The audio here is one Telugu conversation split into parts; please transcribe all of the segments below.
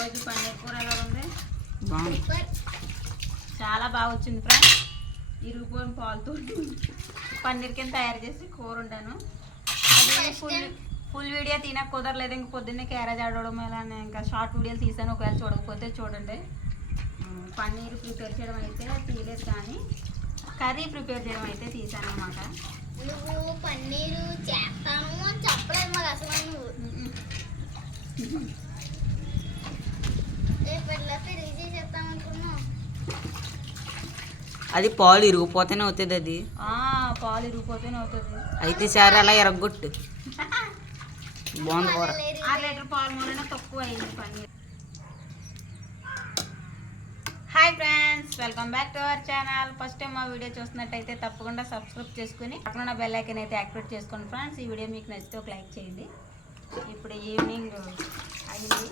రోజు పన్నీర్ కూర ఎలా ఉంది? బాగుంది. చాలా బాగా వచ్చింది ఫ్రెండ్స్ ఇరుగుపోయిన పాలతో పన్నీర్ కింద తయారు చేసి కూర వండాను. అది ఫుల్ ఫుల్ వీడియో తినక కుదరలేదు. ఇంక పొద్దున్నే క్యారేజ్ ఆడడం ఇలా ఇంకా షార్ట్ వీడియోలు తీసాను. ఒకవేళ చూడకపోతే చూడండి. పన్నీర్ ప్రిపేర్ చేయడం అయితే తీయలేదు కానీ కర్రీ ప్రిపేర్ చేయడం అయితే తీసాను అనమాట నువ్వు పన్నీరు చేస్తాను అని చెప్పలేదు. మాకు అసలు అది పాలు ఇరిగిపోతేనే అవుతుంది అది. పాలు ఇరిగిపోతేనే అవుతుంది. అయితే సారి అలా ఎరగొట్టు. బాగుంది కూర. లీటర్ పాలు మూలన తక్కువ అయింది paneer. Hi friends welcome back to our channel. First time మా వీడియో చూస్తున్నట్టయితే తప్పకుండా సబ్స్క్రైబ్ చేసుకుని పక్కన ఉన్న బెల్ ఐకన్ అయితే యాక్టివేట్ చేసుకోండి ఫ్రెండ్స్. ఈ వీడియో మీకు నచ్చితే ఒక లైక్ చేయండి. ఇప్పుడు ఈవినింగ్ అయింది.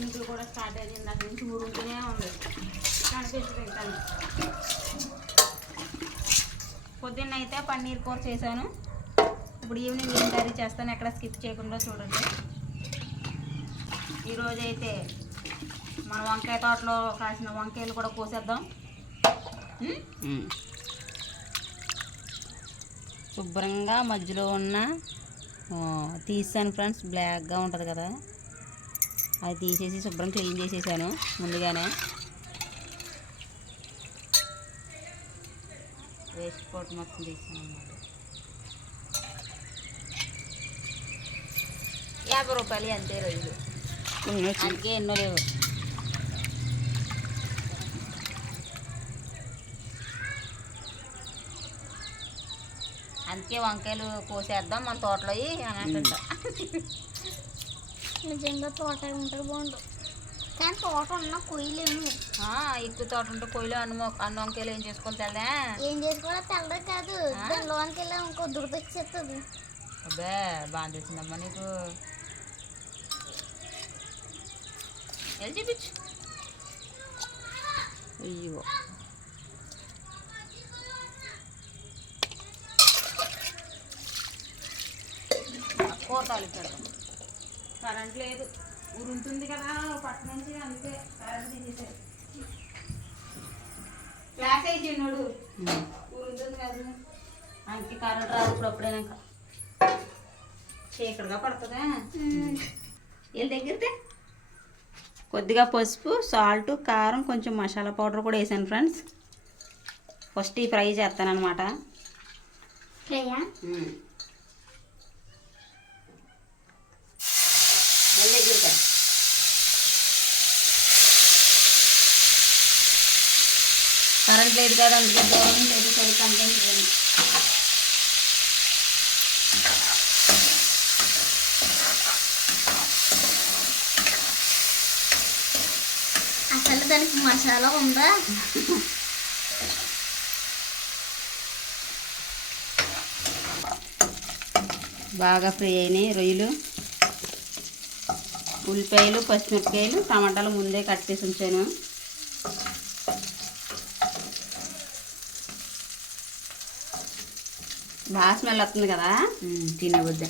ఇంట్లో కూడా స్టార్ట్ అయింది దాని నుంచి ఊరుంటూనే ఉంది. కనిపించదు తను పొద్దున్న అయితే పన్నీర్ కూర చేశాను. ఇప్పుడు ఈవినింగ్ ఏం కర్రీ చేస్తాను ఎక్కడ స్కిప్ చేయకుండా చూడండి. ఈరోజు అయితే మన వంకాయ తోటలో కాసిన వంకాయలు కూడా కోసేద్దాం. శుభ్రంగా మధ్యలో ఉన్న తీసాను ఫ్రెండ్స్ బ్లాక్గా ఉంటుంది కదా. అది తీసేసి శుభ్రం క్లీన్ చేసేసాను ముందుగానే. వేస్ట్ పోట్ మొత్తం తీసాను అన్నమాట యాభై రూపాయలు అంతే రోజు. అందుకే ఎన్నో లేవు. అందుకే వంకాయలు కోసేద్దాం మన తోటలో అని అంటుంటా. నిజంగా తోట ఉంటే బాగుండు. కానీ తోట ఉన్న కొయ్యలేము ఆ, ఎక్కువ తోట ఉంటే పొయ్యిలో అన్న అన్న వంకాయలు ఏం చేసుకోవాలి తెలదా? ఏం చేసుకోవాలో తెల్లదు కాదు. లోనికి వెళ్ళా ఇంకో దురదొచ్చేస్తుంది అబ్బే బాగా తెచ్చిందమ్మా నీకు. వెళ్ళి చూపించు? అయ్యో. కూర తాలింపు పెడదాం కరెంట్ లేదు. ఊరు ఉంటుంది కదా పక్క నుంచి అందుకే కరెంట్ తీసేసారు క్లాస్ అయిపోయినాడు ఉంటుంది కదా. అందుకే కరెంట్ రాదు ఇప్పుడు అప్పుడైనాక చీకటిగా పడుతుందా? వీళ్ళ దగ్గరితే కొద్దిగా పసుపు సాల్ట్ కారం కొంచెం మసాలా పౌడర్ కూడా వేసాను ఫ్రెండ్స్. ఫస్ట్ ఈ ఫ్రై చేస్తాను అనమాట ఫ్రయ్యా కరెంట్ లేదు దూరం అసలు దానికి మసాలా ఉందా? బాగా ఫ్రై అయినాయి రొయ్యలు. ఉల్లిపాయలు పచ్చిమిరపకాయలు టమాటాలు ముందే కట్ చేసి ఉంచాను. బాగా స్మెల్ వస్తుంది కదా? తినవద్దా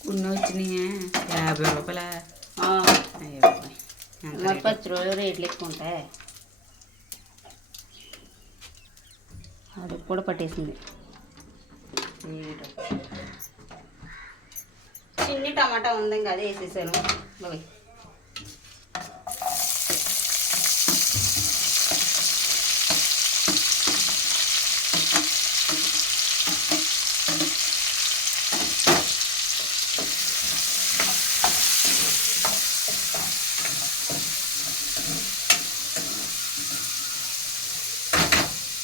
కొన్ని వచ్చినాయా? యాభై రూపాయల. మరి? పచ్చి రోజులు రేట్లు ఎక్కువ ఉంటాయి. అది కూడా పట్టేసింది. చిన్ని టమాటా ఉంది ఇంకా అదే వేసేసాను. బాయ్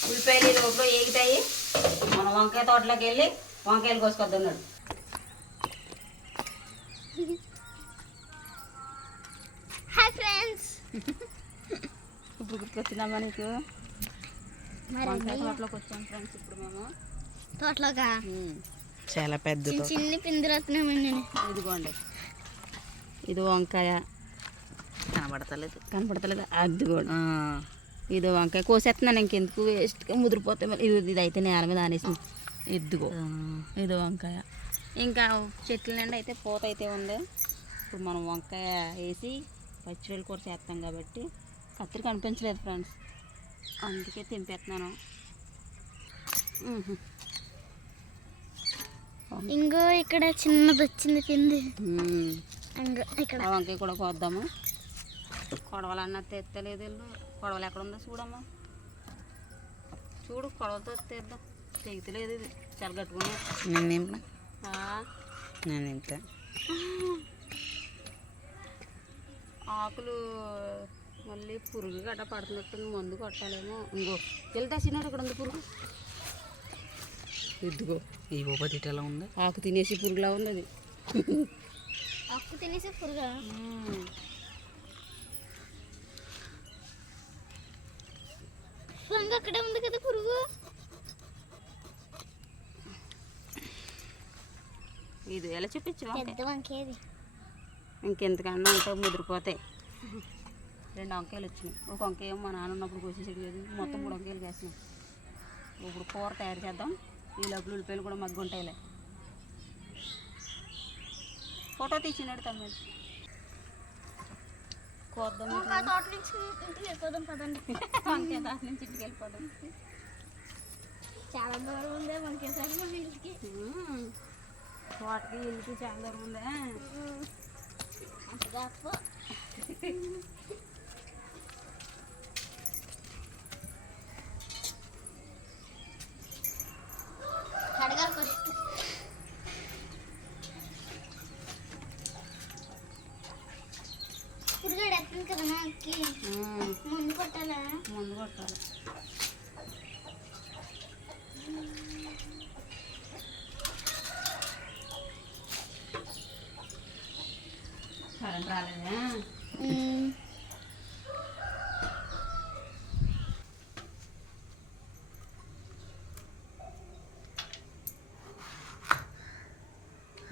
ఉల్లిపాయలు ఈ లోపల ఏగుతాయి మన వంకాయ తోటలోకి వెళ్ళి వంకాయలు కోసుకొద్దన్నాడు హాయ్ ఫ్రెండ్స్ ఇప్పుడు గుర్తొచ్చిందమ్మా నీకు? మరి వంకాయ తోటలోకి వచ్చాం ఫ్రెండ్స్ ఇప్పుడు మేము. తోటలోగా చాలా పెద్దతో చిన్న చిన్ని పిందులు వస్తున్నామండి ఇదిగోండి. ఇది వంకాయ. కనబడతలేదు. కనపడతలేదు అది కూడా ఇది వంకాయ కోసేస్తున్నాను ఇంకెందుకు? వేస్ట్గా ముదిరిపోతే మరి. ఇది ఇది అయితే నేల మీద ఆనేసింది. ఇదిగో ఇది వంకాయ. ఇంకా చెట్ల నిండా అయితే పూత అయితే ఉంది. ఇప్పుడు మనం వంకాయ వేసి పచ్చిరొయ్యలు కూర చేస్తాం కాబట్టి కత్తిరి కనిపించలేదు ఫ్రెండ్స్. అందుకే తెంపేస్తున్నాను. ఇంకో ఇక్కడ చిన్నది వచ్చింది కింది ఇక్కడ. వంకాయ కూడా కోద్దాము? కొడవలన్నా తెత్తలేదు వీళ్ళు కొడవలు ఎక్కడ ఉందో చూడమ్మా. చూడు కొడవలతో తెద్దాం. తెగుతలేదు ఇది చాలా గట్టుకున్నా నేను నింపా. నేను నింపుతా. ఆకులు మళ్ళీ పురుగు గడ్డ పడుతున్నట్టు మందు కొట్టాలేమో. ఇంకో వెళ్తా చిన్నాడు ఇక్కడ ఉంది పురుగు. ఇదిగో ఈ బొబ్బది ఎలా ఉంది. ఆకు తినేసి పురుగులా ఉంది అది. అక్కు తినేసి పురుగా అక్కడే ఉంది కదా పురుగు? ఇది ఎలా చూపించు ఇంకెంతకన్నా ఉంటే ముదిరిపోతాయి. రెండు వంకాయలు వచ్చినాయి. ఒక వంకాయ మా నాన్న ఉన్నప్పుడు కోసేసాడు కదా. మొత్తం మూడు వంకాయలు వేసినాం. ఇప్పుడు కూర తయారు చేద్దాం. ఈ లోపల ఉల్లిపాయలు కూడా మగ్గు ఉంటాయిలే ఫోటో తీసినాడు తమ్ముడు కోద్దాం వంకాయ దాని నుంచి ఇంటికి వెళ్ళిపోదాం చాలా దూరం ఉంది వంకే సార్ మా ఇంటికి. తోటకి ఇల్లుకి చాలా ఉందా కడగాలి ఫస్ట్. ఎత్తుంది కదా మ్మ్. ముందు కొట్టాలా? ముందు కొట్టాలి కరెంట్ రాలేదా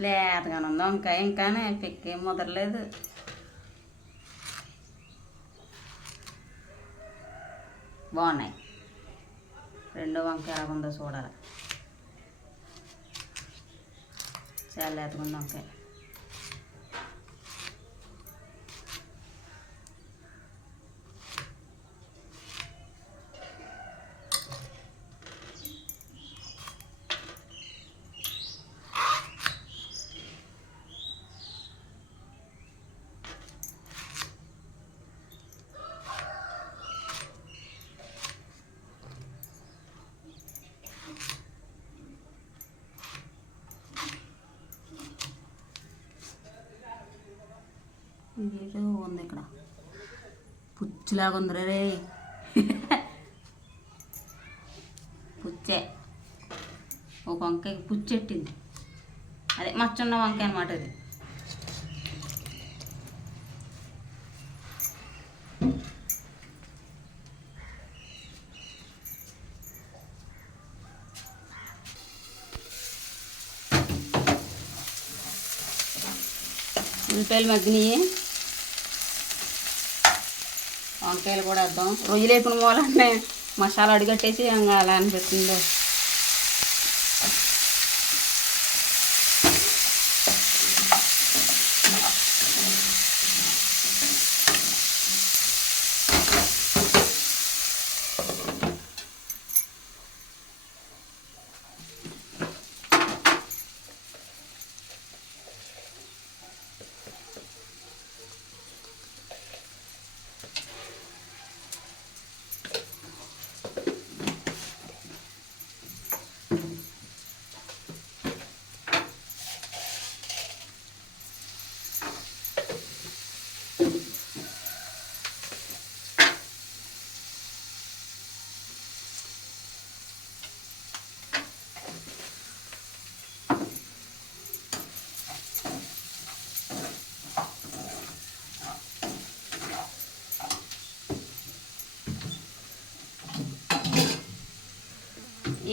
లేతగానే ఉంది వంకాయ ఇంకానే పెక్కేం ముదరలేదు. బాగున్నాయి. రెండో వంకాయ ఎలాగుందో చూడాలి. చాలా లేతగా ఉంది వంకాయ. ఏదో ఉంది ఇక్కడ. పుచ్చులాగా ఉంది రే. పుచ్చే. ఒక వంకాయకి పుచ్చెట్టింది. అదే మచ్చున్న వంకాయ అనమాట అది. ఉల్లిపాయలు మగ్గినాయి. వంకాయలు కూడా వేద్దాం. రొయ్యలు వేపిన మూలనే మసాలా అడిగట్టేసి ఇంకా అలా అనిపిస్తుంది.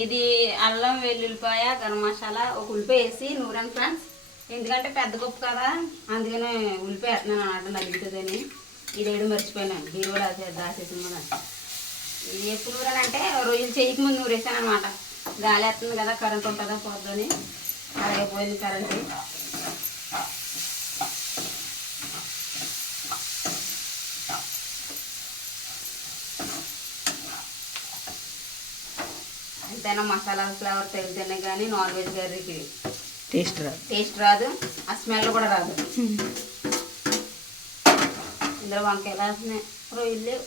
ఇది అల్లం వెల్లుల్లిపాయ గరం మసాలా ఒక ఉల్లిపాయ వేసి నూరాను ఫ్రెండ్స్. ఎందుకంటే పెద్ద గొప్ప కదా అందుకనే ఉల్లిపాయ వేస్తున్నాను అనమాట నలుగుతుందని ఇది ఏడు మర్చిపోయినాను హీరో దాసే దాసేసింది కూడా ఇది ఎప్పుడు అంటే రొయ్యలు చేయక ముందు నూరేసాను అనమాట గాలి వేస్తుంది కదా కరెంట్ ఉంటుందా పోద్దని. అలాగే పోయింది కరెంట్ ఎంతైనా మసాలా ఫ్లేవర్ తగిలితేనే కానీ నాన్ వెజ్ కర్రీకి టేస్ట్ రాదు. టేస్ట్ రాదు. ఆ స్మెల్ కూడా రాదు. ఇందులో వంకాయలు వేస్తున్నాయి. రొయ్యలు.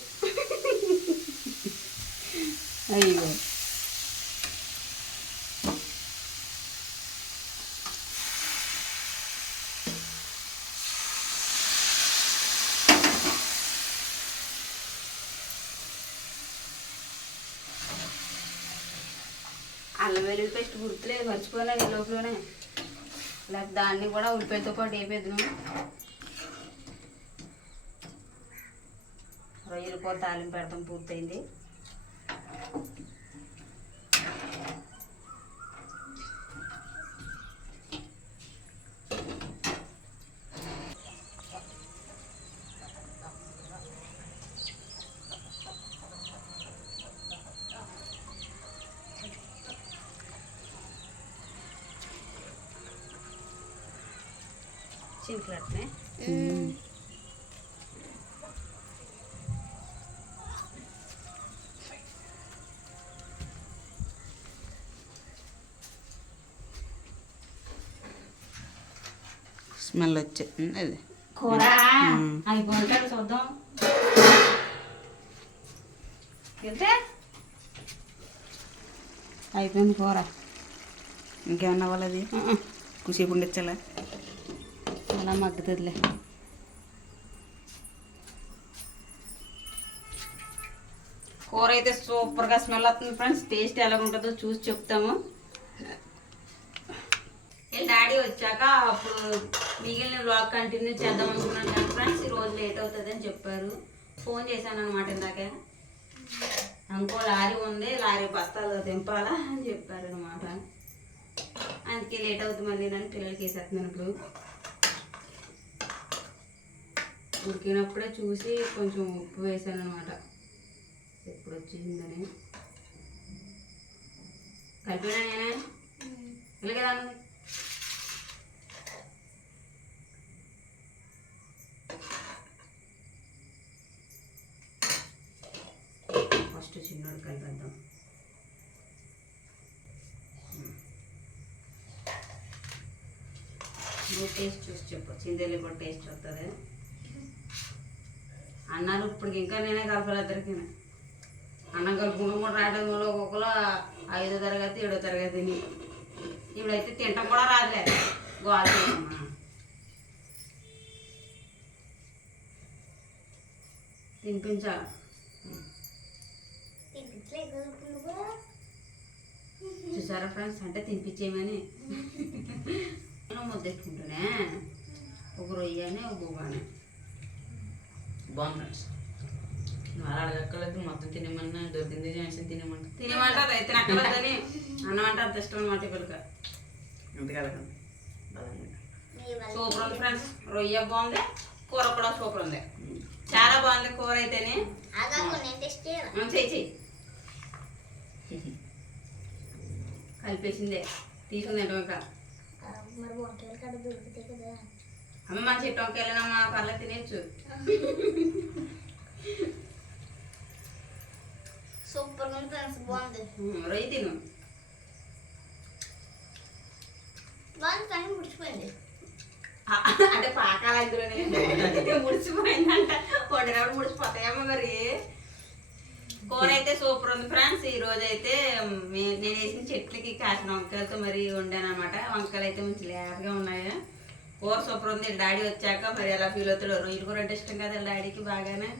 అయ్యో అల్లం వెల్లుల్లి పేస్ట్ గుర్తులేదు మర్చిపోయినాను ఈ లోపలనే. లేకపోతే దాన్ని కూడా ఉల్లిపాయతో పాటు వేపేద్దును. రొయ్యల కూర తాలింపు పెడతాం పూర్తయింది. చింతలట్నే స్మెల్ వచ్చే అది. కూర అయిపోతాడు చూద్దాం. అయిపోయింది కూర. ఇంకేమన్నా అది? కుసేపు ఉండొచ్చలా? అలా మగ్గుతుందిలే. కూర అయితే సూపర్గా స్మెల్ వస్తుంది ఫ్రెండ్స్. టేస్ట్ ఎలా ఉంటుందో చూసి చెప్తాము. డాడీ వచ్చాక అప్పుడు మిగిలిన బ్లాగ్ కంటిన్యూ చేద్దాం అనుకున్నాను కానీ ఫ్రెండ్స్ ఈ రోజు లేట్ అవుతుంది అని చెప్పారు. ఫోన్ చేశాను అనమాట ఇందాక. ఇంకో లారీ ఉంది లారీ బస్తాలు దింపాలా అని చెప్పారు అనమాట అందుకే లేట్ అవుతుంది మళ్ళీ నన్ను పిల్లలకి వేసేస్తున్నాను ఇప్పుడు. ఉడికినప్పుడే చూసి కొంచెం ఉప్పు వేసాను అనమాట ఎప్పుడు వచ్చిందని కలిపినా నేనే వెళ్ళగదా ఫస్ట్ చిన్నోడు కలిపేద్దాం. నువ్వు టేస్ట్ చూసి చెప్పు. చిందేళ్ళు కూడా టేస్ట్ వస్తుంది అన్నాలు ఇప్పుడు ఇంకా నేనే కలపాలి ఇద్దరికి. అన్నం కలుపుకుంటూ వల్ల ఒక్కొక్కరు ఐదో తరగతి ఏడో తరగతిని ఇప్పుడైతే తింటాం కూడా రాదులే. గోల తినిపించాలి? చూసారా ఫ్రెండ్స్? అంటే తినిపించేయమని. నేను ముద్దెట్టుకుంటానే ఒక రొయ్యనే ఒక బొవ్వనే. బాగుంది ఫ్రెండ్స్ నువ్వు అలా అడగక్కర్లేదు మొత్తం తినేమన్నా దొరికింది చేసి తినేమంట. తినమంటారు అయితే తినక్కర్లేదని అన్నం అంటే అంత ఇష్టం అనమాట పిల్లక ఎంత కలగండి నీ వల్ల సూపర్ ఉంది ఫ్రెండ్స్. రొయ్య బాగుంది కూర కూడా సూపర్ ఉంది. చాలా బాగుంది కూర అయితేనే. చెయ్యి కలిపేసిందే. తీసుకుంది ఇంకా. అమ్మ మన చెట్టు వెళ్ళినమ్మా పర్లేదు తినేచ్చు సూపర్ బాగుంది. రొయ్య తిను. బాగుంది కానీ ముడిచిపోయింది. అంటే పాకాల ముడిచిపోయిందంట. వండినప్పుడు ముడిచిపోతాయేమో మరి. కూర అయితే సూపర్ ఉంది ఫ్రెండ్స్. ఈ రోజు అయితే నేను వేసిన చెట్లకి కాసిన వంకాయలతో మరి వండాను అనమాట వంకాయలు అయితే మంచి లేతగా ఉన్నాయి. కూర సూపర్ ఉంది. డాడీ వచ్చాక మరి ఎలా ఫీల్ అవుతాడో రొయ్యలు కూర అంటే ఇష్టం కదా డాడీకి బాగానే.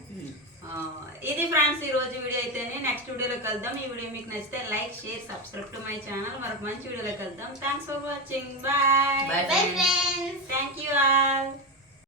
ఇది ఫ్రెండ్స్ ఈ రోజు వీడియో అయితేనే నెక్స్ట్ వీడియోలో కలుద్దాం. ఈ వీడియో మీకు నచ్చితే like share subscribe to my channel మరొక మంచి వీడియోలో కలుద్దాం. Thanks for watching bye thank you all